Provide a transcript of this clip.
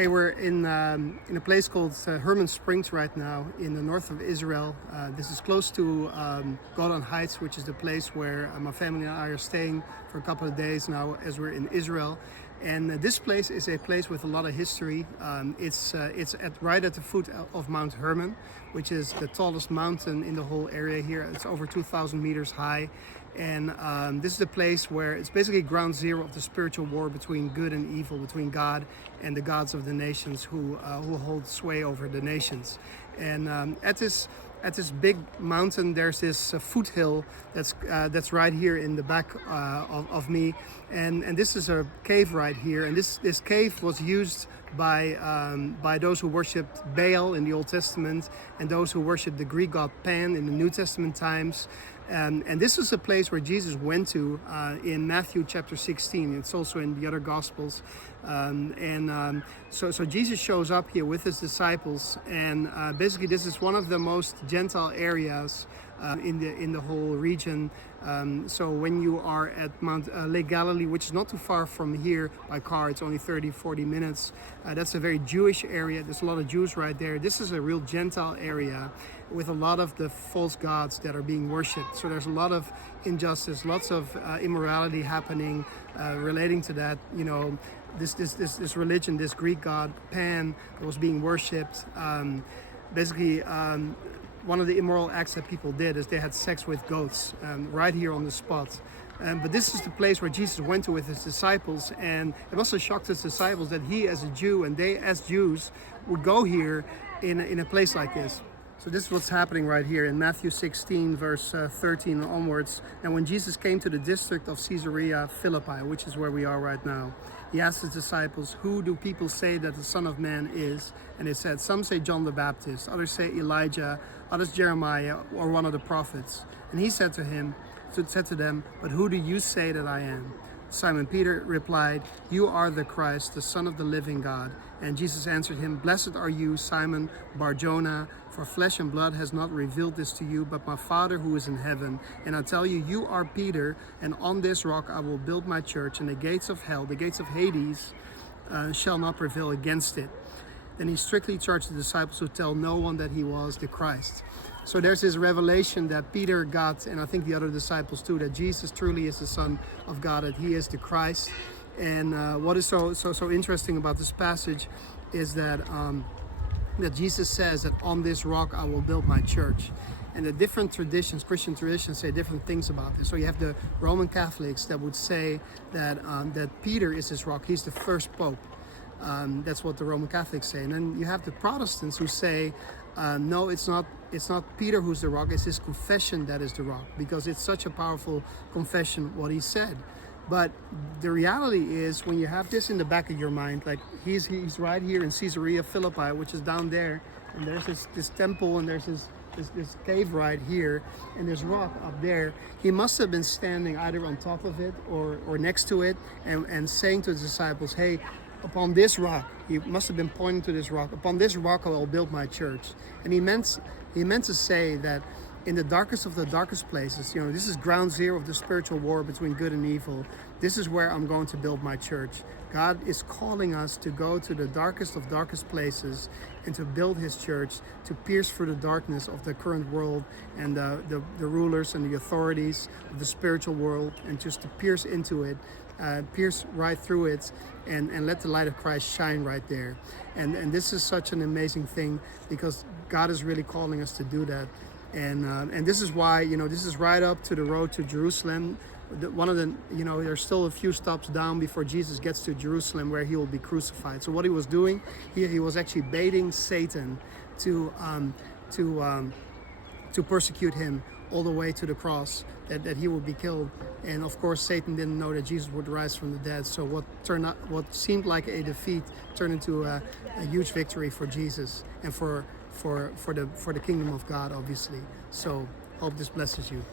Hey, we're in a place called Hermon Springs right now in the north of Israel. This is close to Golan Heights, which is the place where my family and I are staying for a couple of days now as we're in Israel. And this place is a place with a lot of history. It's right at the foot of Mount Hermon, which is the tallest mountain in the whole area here. It's over 2,000 meters high. And this is a place where it's basically ground zero of the spiritual war between good and evil, between God and the gods of the nations who hold sway over the nations. And at this big mountain, there's this foothill that's right here in the back of me, and this is a cave right here. And this cave was used by those who worshipped Baal in the Old Testament and those who worshipped the Greek god Pan in the New Testament times. And this is a place where Jesus went to in Matthew chapter 16. It's also in the other Gospels. So Jesus shows up here with his disciples, and basically this is one of the most Gentile areas in the whole region. So when you are at Lake Galilee, which is not too far from here by car, it's only 30-40 minutes. That's a very Jewish area. There's a lot of Jews right there. This is a real Gentile area with a lot of the false gods that are being worshipped. So there's a lot of injustice, lots of immorality happening relating to that. You know, this religion, this Greek god Pan that was being worshipped. One of the immoral acts that people did is they had sex with goats right here on the spot. But this is the place where Jesus went to with his disciples, and it must have shocked his disciples that he as a Jew and they as Jews would go here in a place like this. So this is what's happening right here in Matthew 16, verse 13 onwards. And when Jesus came to the district of Caesarea Philippi, which is where we are right now, he asked his disciples, "Who do people say that the Son of Man is?" And they said, "Some say John the Baptist, others say Elijah, others Jeremiah, or one of the prophets." And he said to them, "But who do you say that I am?" Simon Peter replied, "You are the Christ, the Son of the living God." And Jesus answered him, "Blessed are you, Simon Bar-Jonah, for flesh and blood has not revealed this to you, but my Father who is in heaven. And I tell you, you are Peter, and on this rock I will build my church, and the gates of hell, the gates of Hades, shall not prevail against it." Then he strictly charged the disciples to tell no one that he was the Christ. So there's this revelation that Peter got, and I think the other disciples too, that Jesus truly is the Son of God, that he is the Christ. And what is so interesting about this passage is that Jesus says that on this rock I will build my church. And the different traditions, Christian traditions, say different things about this. So you have the Roman Catholics that would say that Peter is this rock. He's the first pope. That's what the Roman Catholics say. And then you have the Protestants who say, no, it's not Peter who's the rock, it's his confession that is the rock, because it's such a powerful confession what he said. But the reality is, when you have this in the back of your mind, like he's right here in Caesarea Philippi, which is down there, and there's this temple, and there's this cave right here, and there's rock up there. He must have been standing either on top of it or next to it, and saying to his disciples, "Hey, upon this rock," he must have been pointing to this rock, "upon this rock I will build my church." And he meant to say that in the darkest of the darkest places, you know, this is ground zero of the spiritual war between good and evil. This is where I'm going to build my church. God is calling us to go to the darkest of darkest places and to build his church, to pierce through the darkness of the current world and the rulers and the authorities of the spiritual world, and just to pierce into it, pierce right through it, and let the light of Christ shine right there. And this is such an amazing thing, because God is really calling us to do that. And this is why, you know, this is right up to the road to Jerusalem. There's still a few stops down before Jesus gets to Jerusalem, where he will be crucified. So what he was doing, he was actually baiting Satan to persecute him all the way to the cross, that he would be killed. And of course, Satan didn't know that Jesus would rise from the dead. So what seemed like a defeat turned into a huge victory for Jesus and for the kingdom of God, obviously. So hope this blesses you.